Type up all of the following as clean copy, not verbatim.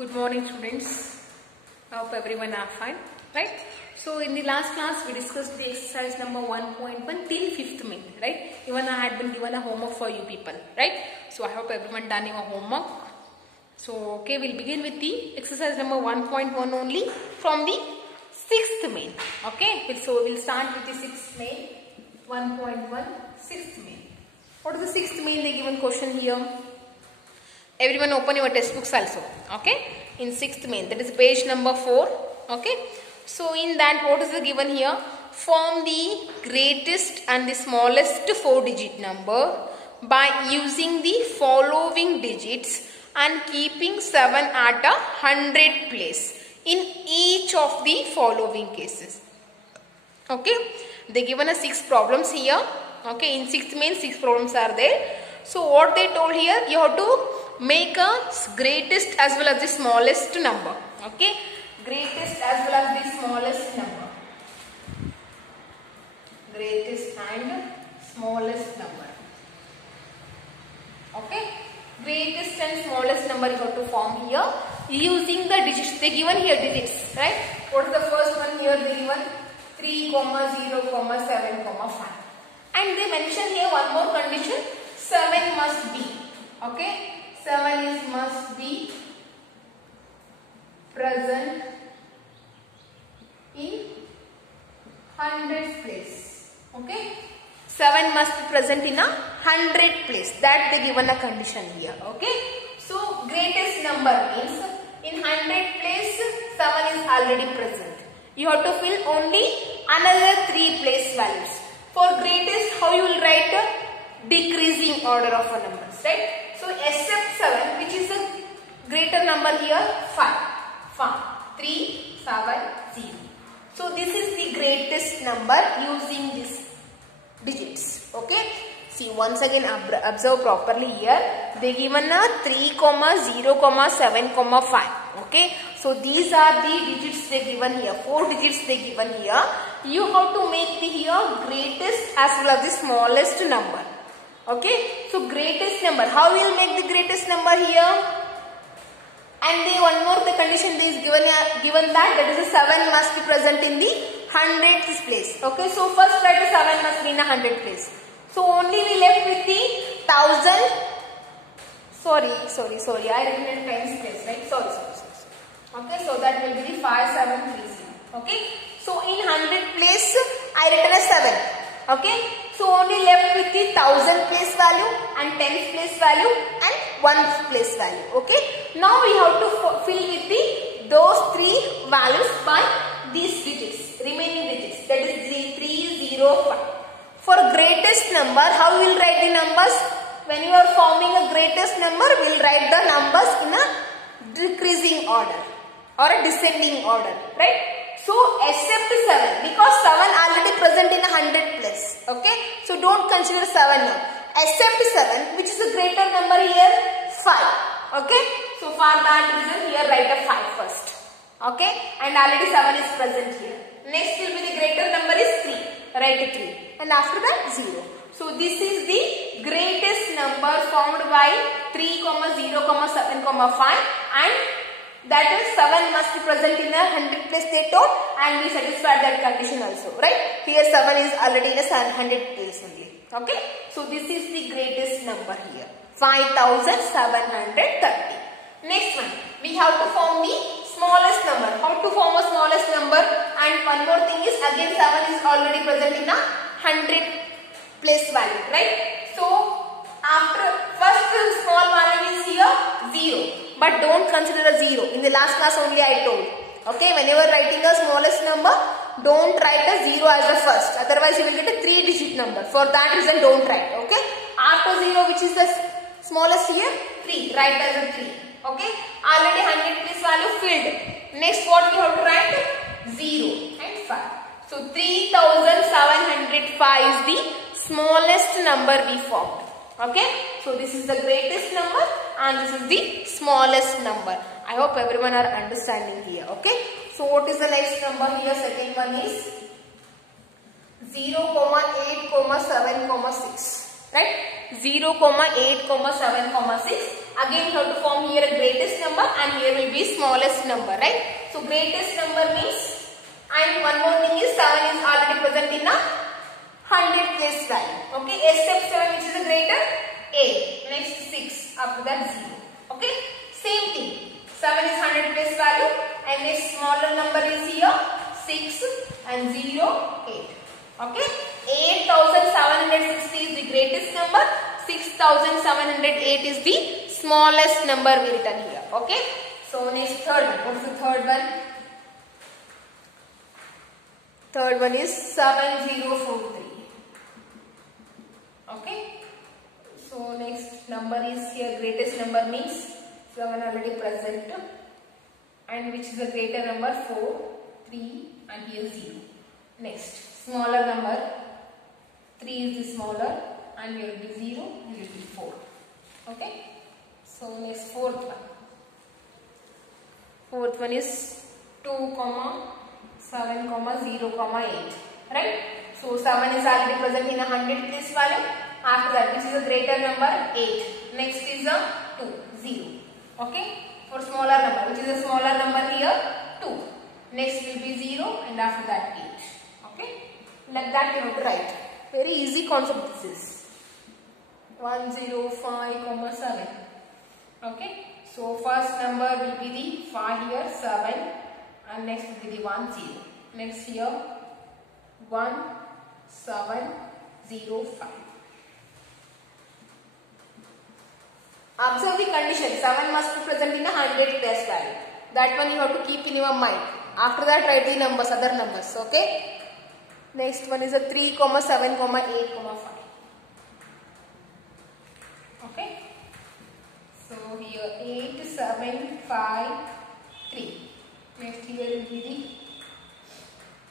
Good morning, students. I hope everyone are fine, right? So in the last class we discussed the exercise number 1.1 till 5th main, right? Even I had been given a homework for you people, right? So I hope everyone done your homework. So okay, we'll begin with the exercise number 1.1 only from the 6th main. Okay, so we'll start with the 6th main. 1.1 6th main. What is the 6th main? The given question here. Everyone open your textbooks also. Okay, in 6th main, that is page number 4. Okay, so in that what is the given here? Form the greatest and the smallest 4-digit number by using the following digits and keeping 7 at a 100 place in each of the following cases. Okay, they given us 6 problems here. Okay, in 6th main 6 problems are there. So what they told here, you have to make a greatest as well as the smallest number. Okay, greatest as well as the smallest number. Greatest and smallest number. Okay, greatest and smallest number you have to form here using the digits. They given here digits, right? What is the first one here? They given 3, 0, 7, 5. And they mention here one more condition. 7 must be. Okay, 7 must be present in 100 place. Okay, 7 must be present in a 100 place. That they given a condition here. Okay, so greatest number means in 100 place 7 is already present. You have to fill only another 3 place values. For greatest, how you will write a decreasing order of a numbers, right? So except 7, which is the greater number here, 5, 3, 7, 0. So this is the greatest number using these digits. Okay. See, once again observe properly here. They given a 3, 0, 7, 5. Okay. So these are the digits they given here. 4 digits they given here. You have to make the here greatest as well as the smallest number. Okay, so greatest number. How we will make the greatest number here? And the one more the condition is given that is a 7 must be present in the 100th place. Okay, so first write a 7 must be in a 100th place. So only we left with the 1000. Sorry. I written in tens place, right? Sorry. Okay, so that will be the 5730. Okay, so in 100 place I written a 7. Okay, so only left with the 1000 place value and 10th place value and 1st place value. Okay, now we have to fill with those 3 values by these digits, remaining digits, that is 3, 0, 5. For greatest number, how we will write the numbers? When you are forming a greatest number, we will write the numbers in a decreasing order or a descending order, right? So except 7, because 7 already present in a 100 place. Okay, so don't consider 7 now. Except 7, which is a greater number here, 5. Okay, so for that reason here write a 5 first. Okay, and already 7 is present here. Next will be the greater number is 3. Write a 3, and after that 0. So this is the greatest number formed by 3, 0, 7, 5, and that is 7 must be present in a 100 place they told, and we satisfied that condition also, right? Here 7 is already in a 100 place only. Okay, so this is the greatest number here, 5730. Next one, we have to form the smallest number. How to form a smallest number? And one more thing is, again 7 is already present in a 100 place value, right? So after first small value is here 0. But don't consider a 0. In the last class only I told. Okay, whenever writing a smallest number, don't write a 0 as the first. Otherwise you will get a 3-digit number. For that reason don't write. Okay. After 0, which is the smallest here? 3. Write as a 3. Okay. Already 100 place value filled. Next what we have to write? 0 and 5. So 3705 is the smallest number we formed. Okay, so this is the greatest number and this is the smallest number. I hope everyone are understanding here. Okay, so what is the next number here? Second one is 0, 8, 7, 6. Right? 0, 8, 7, 6. Again, you have to form here a greatest number number and here will be smallest number, right? So greatest number means, and one more thing is 7 is already present in a 100 place value. Okay, except 7 which is a greater, 8. Next 6, after that 0. Okay, same thing. 7 is 100 place value and next smaller number is here 6 and 0, 8. Okay, 8760 is the greatest number, 6708 is the smallest number we written here. Okay, so next third one. What's the third one? Third one is 7043. Okay, so next number is here, greatest number means 7 already present and which is a greater number, 4, 3 and here 0. Next smaller number, 3 is the smaller and here will be 0, here will be 4. Okay, so next fourth one. Fourth one is 2, 7, 0, 8. Right? So 7 is already present in a 100 place value. After that, which is a greater number, 8. Next is a 2, 0. Okay? For smaller number, which is a smaller number here, 2. Next will be 0 and after that 8. Okay? Like that you have to write. Very easy concept this is. 105, 7. Okay? So first number will be the 5 here, 7 and next will be the 1, 0. Next here 1, 7, 0, 5. Observe the condition. 7 must be present in a 100 place value. That one you have to keep in your mind. After that write the numbers, other numbers. Okay. Next one is a 3, 7, 8, 5. Okay. So here 8, 7, 5, 3. Next here will be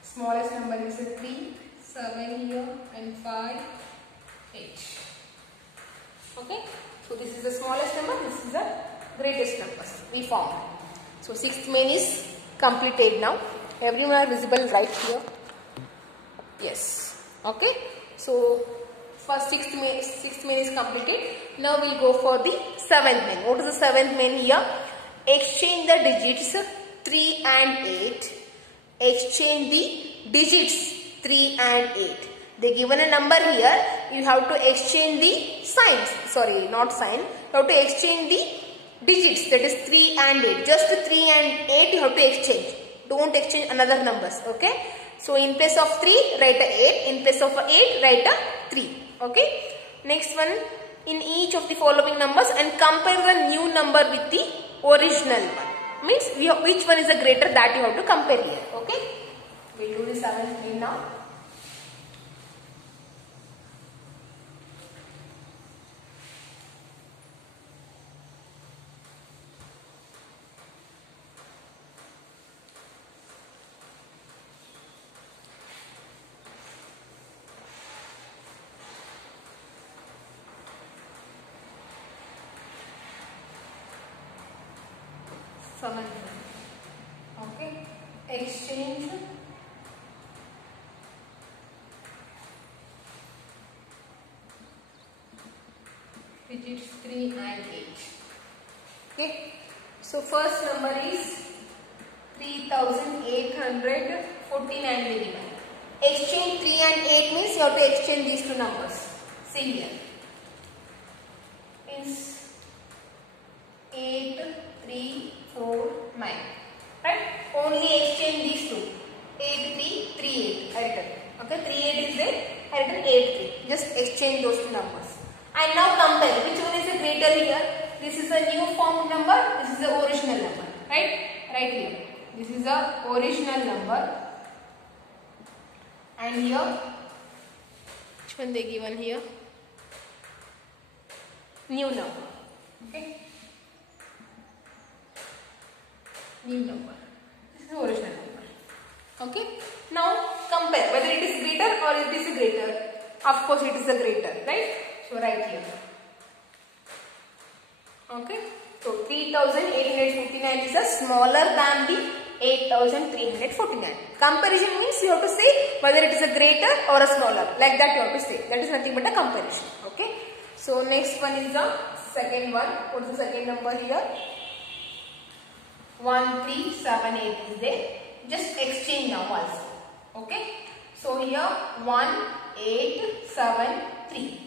the smallest number is a 3, 7 here and 5, 8. Okay. So this is the smallest number, this is the greatest numbers we found. So sixth main is completed now. Everyone are visible right here. Yes. Okay. So first sixth main is completed. Now we'll go for the seventh main. What is the seventh main here? Exchange the digits 3 and 8. Exchange the digits 3 and 8. They given a number here. You have to exchange the signs. Sorry, not sign. You have to exchange the digits. That is 3 and 8. Just 3 and 8 you have to exchange. Don't exchange another numbers. Okay. So in place of 3 write a 8. In place of 8 write a 3. Okay. Next one, in each of the following numbers and compare the new number with the original one. Means which one is the greater, that you have to compare here. Okay. We'll do the seventh main now. Okay, exchange digits 3 and 8. Okay, so first number is 3849 will be given. Exchange 3 and 8 means you have to exchange these two numbers. See here. Means 8, 3, 4, 9. Right? Only exchange these two. 8, 3, 3, 8. I written. Okay, 3, 8 is there. I written 8, 3. Just exchange those two numbers. And now compare. Which one is the greater here? This is a new formed number. This is the original number. Right? Right here. This is the original number. And here, which one they given here? New number. Okay. New number. This is the original number. Okay. Now compare whether it is greater or it is greater. Of course it is the greater, right? So write here. Okay. So 3849 is a smaller than the 8349. Comparison means you have to say whether it is a greater or a smaller. Like that you have to say. That is nothing but a comparison. Okay. So next one is the second one. What is the second number here? 1378 is there. Just exchange now also. Okay. So here 1873.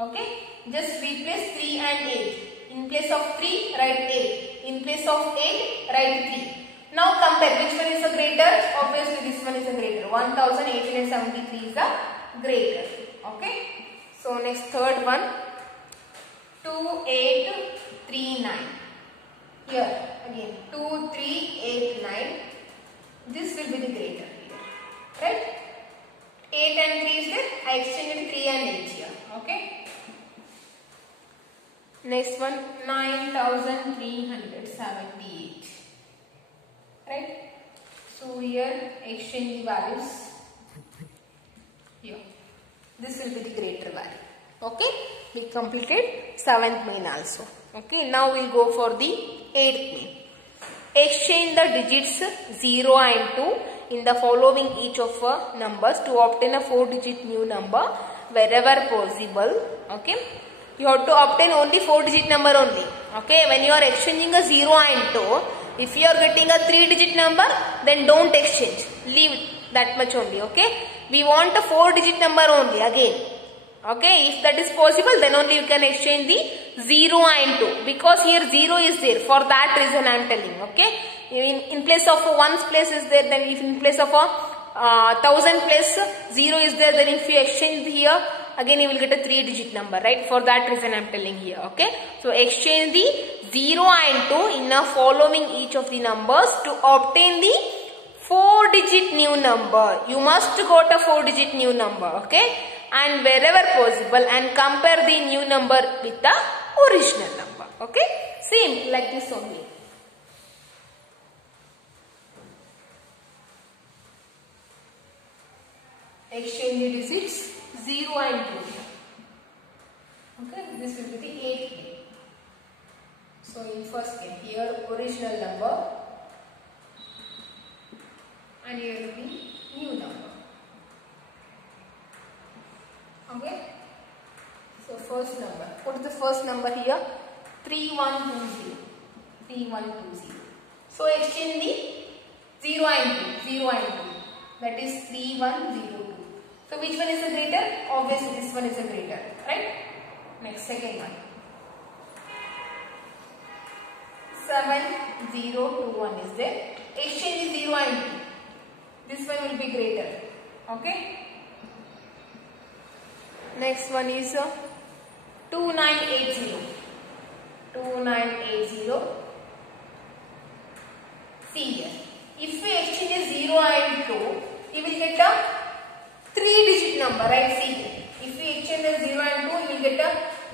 Okay. Just replace 3 and 8. In place of 3, write 8. In place of 8, write 3. Now compare which one is the greater. Obviously this one is the greater. 1873 is the greater. Okay. So next third one. 2839. Here again 2389. This will be the greater here. Right? 8 and 3 is there. I extended 3 and 8 here. Okay. Next one 9378. Right? So here exchange the values. Here. This will be the greater value. Okay. We completed 7th main also. Okay. Now we will go for the 8th main. Exchange the digits 0 and 2 in the following each of numbers to obtain a 4-digit new number wherever possible. Okay. You have to obtain only 4-digit number only. Okay. When you are exchanging a 0 and 2, if you are getting a 3-digit number, then don't exchange. Leave that much only. Okay. We want a 4-digit number only again. Okay. If that is possible, then only you can exchange the 0 and 2. Because here 0 is there. For that reason I am telling. Okay. In place of 1's place is there, then if in place of 1000 place 0 is there, then if you exchange here, again you will get a 3-digit number, right? For that reason I am telling here. Okay. So exchange the 0 and 2 in the following each of the numbers to obtain the 4-digit new number. You must got a 4-digit new number. Okay. And wherever possible, and compare the new number with the original number. Okay. Same like this only. Exchange the digits 0 and 2. Okay, this will be the 8th case. So in first case, here original number and here will be new number. Okay. So first number. What is the first number here? 3120. 3120. So exchange the 0 and 2. 0 and 2. That is 3102. So which one is the greater? Obviously this one is the greater, right? Next, second one. 7021 is there. Exchange is 0 and 2. This one will be greater. Okay. Next one is 2980. 2980. See here. If we exchange 0 and 2, you will get a 3-digit number, right? See here. If we exchange 0 and 2, you will get a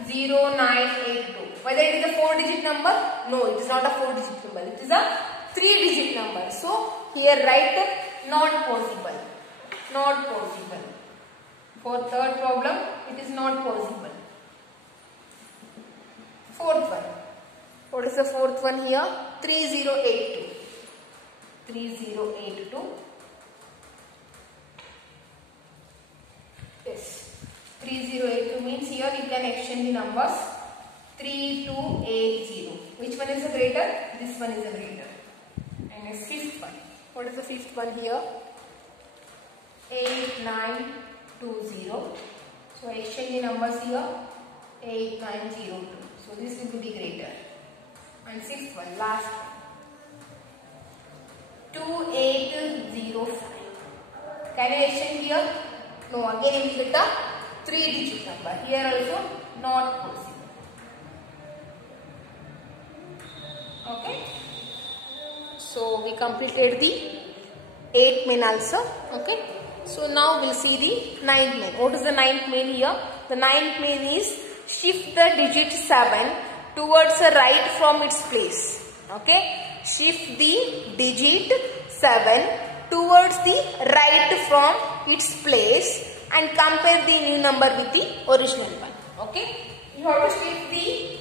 0982. Whether it is a 4-digit number? No, it is not a 4-digit number. It is a 3-digit number. So here write not possible. Not possible. For third problem, it is not possible. Fourth one. What is the fourth one here? 3082. 3082. Yes. 3082 means here you can exchange the numbers 3280. Which one is the greater? This one is the greater. And next fifth one. What is the fifth one here? 8920. So exchange the numbers here 8902. So this will be the greater. And sixth one, last one. 2805. Can you exchange here? No, again you will get a 3-digit number. Here also not possible. Okay. So we completed the 8th main also. Okay. So now we'll see the 9th main. What is the 9th main here? The 9th main is shift the digit 7 towards the right from its place. Okay. Shift the digit 7 towards the right from its place and compare the new number with the original one. Okay. You have to shift the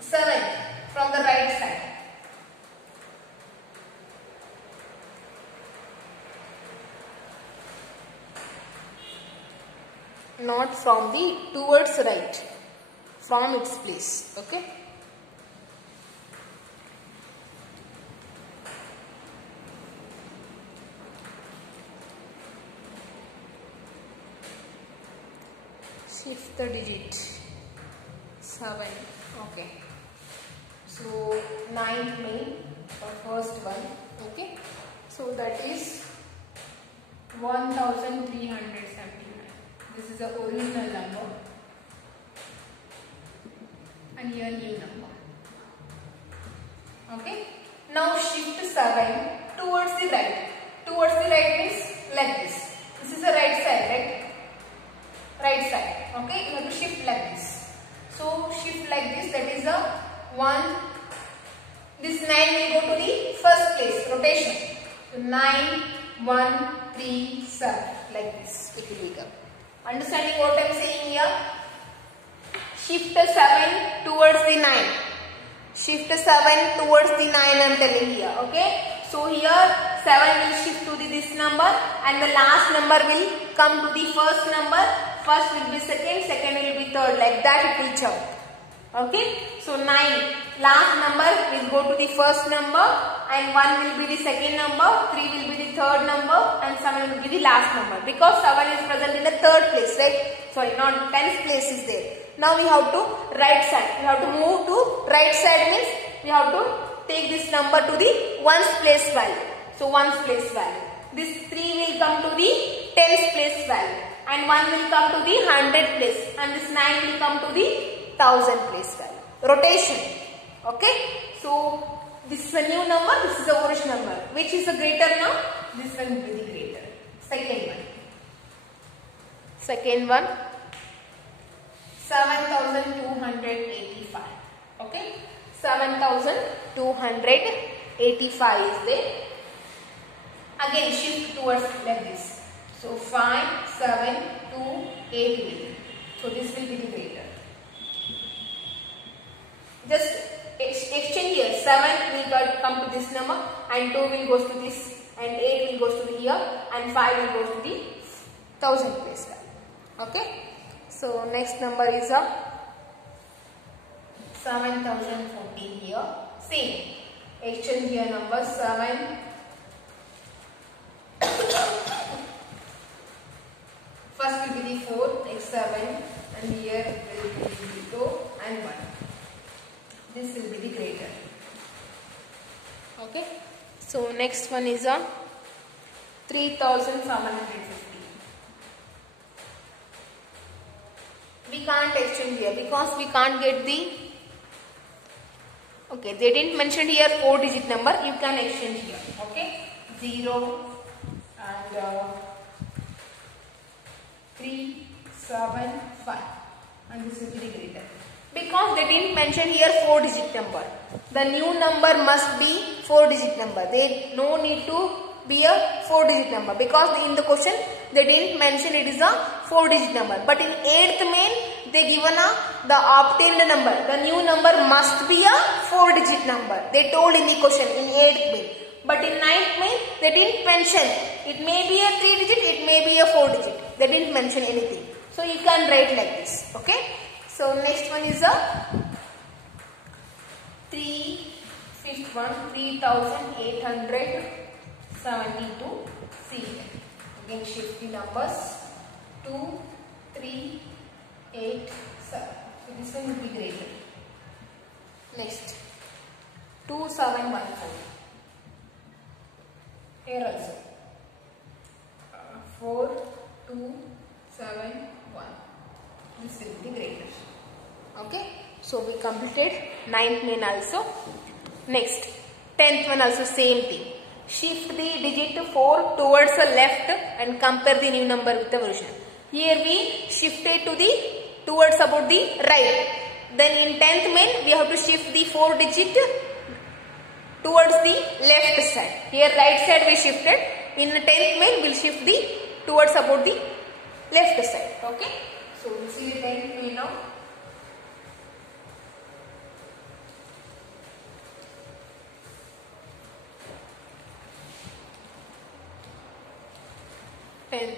7 from the right side. Not from the towards right, from its place. Okay. the digit 7. Okay, so 9th main or first one. Okay, so that is 1379. This is the original number and here new number. Okay, now shift 7 towards the right. Towards the right means like this. This is the right side, right? Right side. Okay, you have to shift like this. So shift like this. That is a 1. This 9 will go to the first place. Rotation. So 9, 1, 3, 7. Like this. It will become. Understanding what I am saying here? Shift 7 towards the 9. Shift 7 towards the 9 I am telling here. Okay. So here 7 will shift to this number and the last number will come to the first number. First will be second, second will be third. Like that it will jump. Okay. So 9 last number will go to the first number and 1 will be the second number, 3 will be the third number and 7 will be the last number. Because 7 is present in the third place, right? Sorry, not 10th place is there. Now we have to right side. We have to move to right side means we have to take this number to the ones place value. So ones place value. This 3 will come to the tens place value and 1 will come to the 100 place and this 9 will come to the 1000 place value. Rotation. Okay. So this is a new number. This is the original number. Which is the greater now? This one will be the greater. Second one. Second one. 7285. Okay. 7285 is there. Again shift towards like this. So 5, 7, 2, 8. So this will be the greater. Just exchange here. 7 will come to this number and 2 will goes to this and 8 will goes to the here and 5 will goes to the 1000 place value. Okay. So next number is a 7014 here. Same. Exchange here number 7. First will be the 4, next 7 and here will be 0 and 1. This will be the greater. Okay. So next one is a 3750. We can't exchange here because we can't get the. Okay, they didn't mention here 4-digit number. You can exchange here. Okay, 0 and 3, 7, 5, and this will be the greater. Because they didn't mention here 4-digit number. The new number must be 4-digit number. They no need to be a 4-digit number because in the question they didn't mention it is a 4-digit number. But in 8th main they given the obtained number. The new number must be a 4-digit number. They told in the question in 8th main. But in 9th main they didn't mention. It may be a 3-digit, it may be a 4-digit. They didn't mention anything. So you can write like this. Okay. So next one is a 3872. See again shift the numbers 2, 3, 8, 7. So this one will be greater. Next 2714. Here also 4, 2, 7, 1. This will be greater. Okay. So we completed 9th main also. Next 10th one also same thing. Shift the digit 4 towards the left and compare the new number with the original. Here we shifted to the towards about the right. Then in 10th main we have to shift the 4 digit towards the left side. Here right side we shifted. In the 10th main we will shift the towards about the left side. Okay. So we see the 10th main now.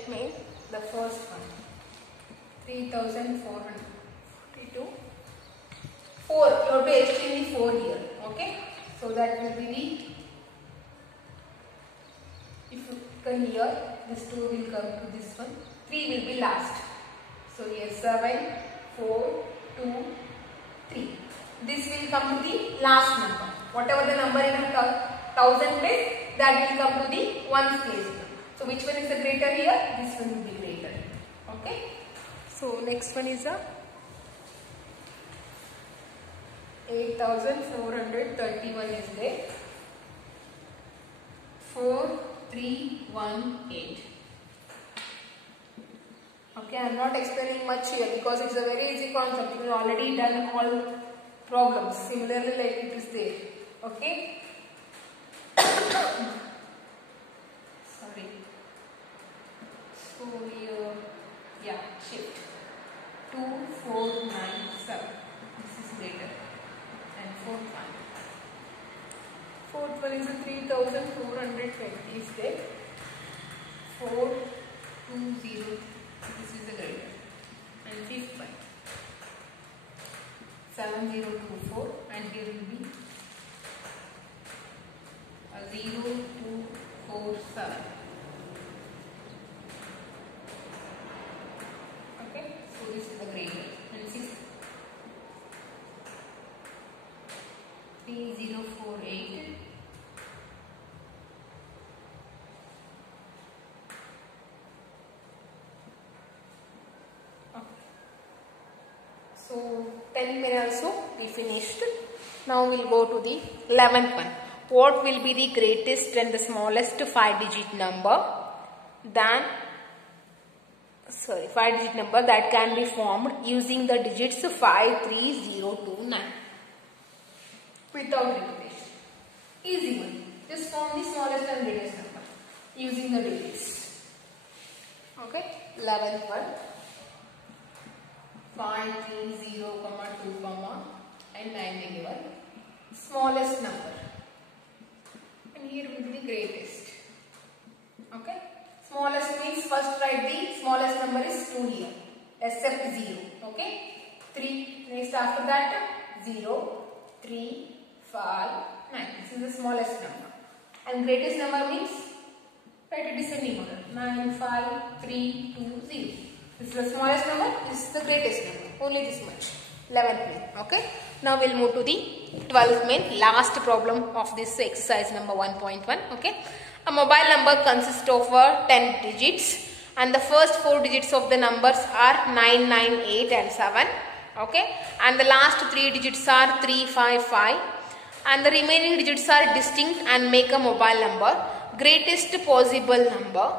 Main, the first one 3452. 4, you have to exchange the 4 here. Okay, so that will be the, if you come here, this 2 will come to this one, 3 will be last. So here 7, 4, 2, 3. This will come to the last number. Whatever the number in a thousand place, that will come to the ones place. So which one is the greater here? This one will be greater. Okay. So next one is a 8431 is there. 4318. Okay, I am not explaining much here because it's a very easy concept. You have already done all problems similarly like it is there. Okay. Sorry. So here, yeah, shift 2497. This is greater. And fourth one. Fourth one is the 3420 is there. 420. This is the greater. And fifth one. 7024, and here will be 0247. Okay, so this is the greater. And sixth, 3048. So 10 may also be finished. Now we'll go to the 11th one. What will be the greatest and the smallest 5-digit number that can be formed using the digits 53029 without repetition? Easy one. Just form the smallest and greatest number using the digits. Okay, 11th one. 5, 3, 0, 2, and 9 will given. Smallest number. And here will be the greatest. Okay. Smallest means first write the smallest number is 2 here. Except 0. Okay. 3. Next after that 0, 3, 5, 9. This is the smallest number. And greatest number means write a descending order. 9, 5, 3, 2, 0. This is the smallest number, this is the greatest number, only this much, 11th main. Okay. Now we'll move to the 12th main, last problem of this exercise number 1.1. Okay. A mobile number consists of 10 digits and the first 4 digits of the numbers are 9, 9, 8 and 7. Okay. And the last 3 digits are 3, 5, 5 and the remaining digits are distinct and make a mobile number. Greatest possible number